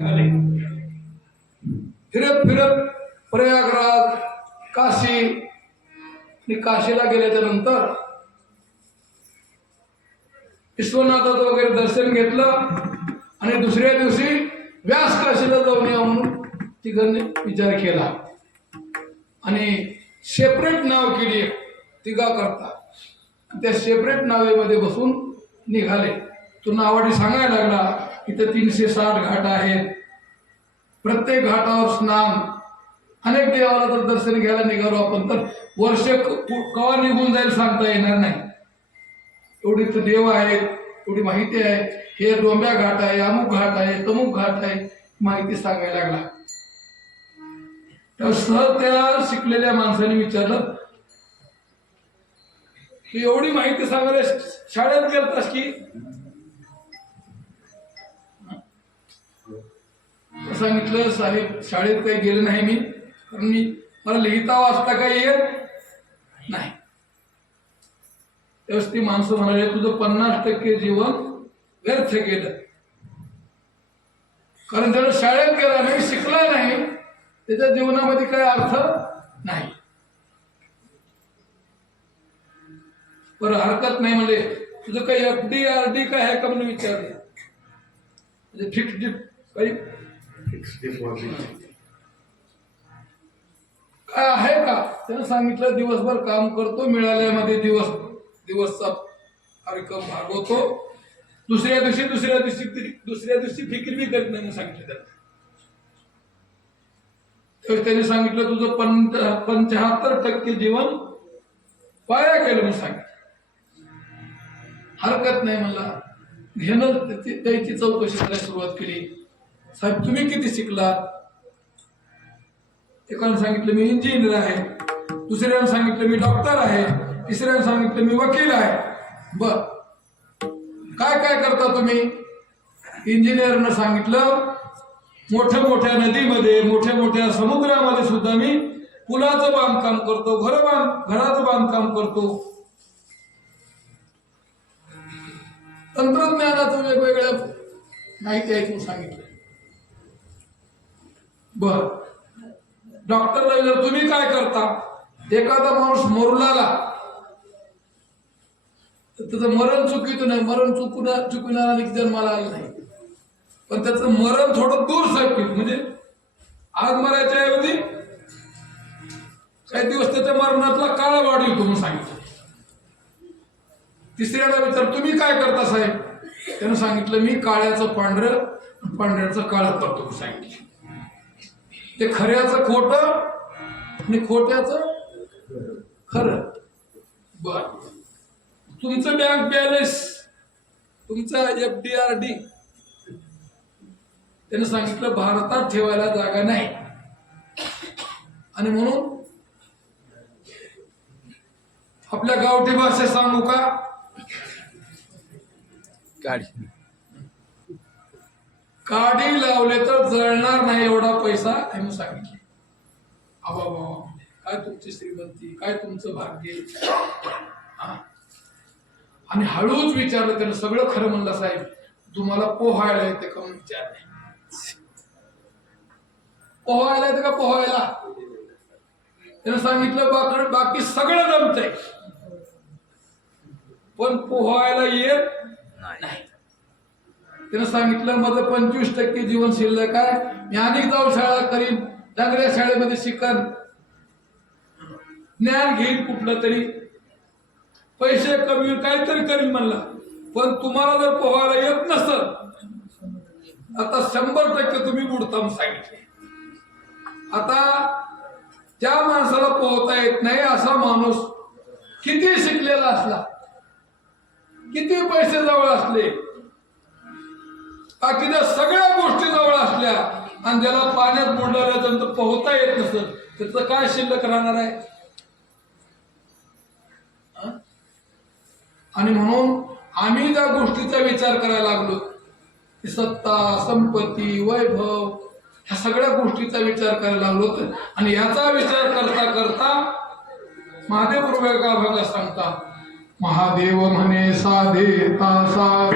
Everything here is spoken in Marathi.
आले. फिरत फिरत प्रयागराज, काशी आणि काशीला गेल्याच्या नंतर विश्वनाथाचं वगैरे दर्शन घेतलं आणि दुसऱ्या दिवशी व्यास काशीला जाऊन या म्हणून तिघांनी विचार केला आणि सेपरेट नाव केली तिघा करता. त्या सेपरेट नावेमध्ये बसून निघाले. तो नावाडी सांगायला लागला इथं 360 घाट आहेत, प्रत्येक घाटावर स्नान, अनेक देवाला तर दर्शन घ्यायला निघालो आपण तर वर्ष कवा निघून जाईल सांगता येणार नाही. एवढी तर देव आहेत, एवढी माहिती आहे. हे डोंब्या घाट आहे, अमुक घाट आहे, तमुक घाट आहे, माहिती सांगायला लागला. सहज त्या शिकलेल्या माणसाने विचारलं की एवढी माहिती सांगायला शाळेत गेलतास की? सांगितलं साहेब शाळेत काही गेलं नाही मी, कारण मला लिहिता वाचता काही येत नाही. त्यावेळेस ती माणसं म्हणाले तुझं 50% जीवन व्यर्थ गेलं, कारण त्याला शाळेत गेला नाही, शिकला नाही, त्याच्या जीवनामध्ये काही अर्थ नाही. बरं हरकत नाही म्हणजे तुझं काही FD RD काय आहे का म्हणून विचारलं. म्हणजे फिक्स्ड काही काय आहे का? त्यानं सांगितलं दिवसभर काम करतो, मिळाल्यामध्ये दिवसचा कार्यक्रम भागवतो, दुसऱ्या दिवशी फिकीर बी करीत नाही सांगितलं त्याला. तर त्याने सांगितलं तुझं 75% जीवन वाया केलं म्हणून सांगितलं. हरकत नाही म्हणला. घेणं त्याची चौकशी करायला सुरुवात केली. साहेब तुम्ही किती शिकला? एकाने सांगितलं मी इंजिनियर आहे, दुसऱ्याने सांगितलं मी डॉक्टर आहे, तिसऱ्याने सांगितलं मी वकील आहे. बर काय काय करता तुम्ही? इंजिनियरनं सांगितलं मोठ्या मोठ्या नदीमध्ये, मोठ्या मोठ्या समुद्रामध्ये सुद्धा मी पुलाचं बांधकाम करतो, घराचं बांधकाम करतो. तंत्रज्ञानाचं वेगवेगळ्या माहिती आहे तुम्ही सांगितलं. बर डॉक्टरला विचार तुम्ही काय करता? एखादा माणूस मरला तर त्याचं मरण चुकीत नाही, मरण चुकणारा जन्माला आलं नाही, पण त्याचं मरण थोडं दूर सरकीत, म्हणजे आज मरायच्या ऐवजी काही दिवस त्याच्या मरणातला काळ वाढ येतो म्हणून सांगितलं. तिसऱ्याला विचार तुम्ही काय करता साहेब? त्यानं सांगितलं मी काळ्याचं पांढरं, पांढऱ्याचं काळं करतो सांगितलं. ते खऱ्याचं खोट आणि खोट्याचं खरं. बर तुमचं बँक बॅलन्स, तुमचा FD RD, त्यानं सांगितलं भारतात ठेवायला जागा नाही आणि म्हणून आपल्या गावठी भाषेत सांगू का? काडी लावले तर जळणार नाही एवढा पैसा म्हणून सांगितलं. बाबा काय तुमची श्रीमंती, काय तुमचं भाग्य. आणि हळूच विचारलं त्यानं, सगळं खरं म्हणलं साहेब. तुम्हाला पोहायला येते का म्हणून विचारले. पोहायला येते का? पोहायला. त्यानं सांगितलं बाकी सगळं जमतंय पण पोहायला येत नाही. त्यानं सांगितलं माझं 25% जीवन शिल्लक आहे, मी अनेक जाऊन शाळा करीन, डांगऱ्या शाळेमध्ये शिकन, ज्ञान घेईन, कुठलं तरी पैसे कमी काहीतरी करीन म्हणला. पण तुम्हाला जर पोहायला येत नसत आता 100% तुम्ही बुडता सांगितले. आता ज्या माणसाला पोहता येत नाही असा माणूस किती शिकलेला असला, किती पैसे जवळ असले, बाकीच्या सगळ्या गोष्टी जवळ असल्या आणि ज्याला पाण्यात बुडल्यानंतर पोहता येत नसत त्याचं काय शिल्लक राहणार आहे? आणि म्हणून आम्ही ज्या गोष्टीचा विचार करायला लागलो की सत्ता, संपत्ती, वैभव, ह्या सगळ्या गोष्टीचा विचार करायला लागलो आणि याचा विचार करता करता महादेव पूर्वेका भागात सांगता महादेव म्हणे साधे ता साध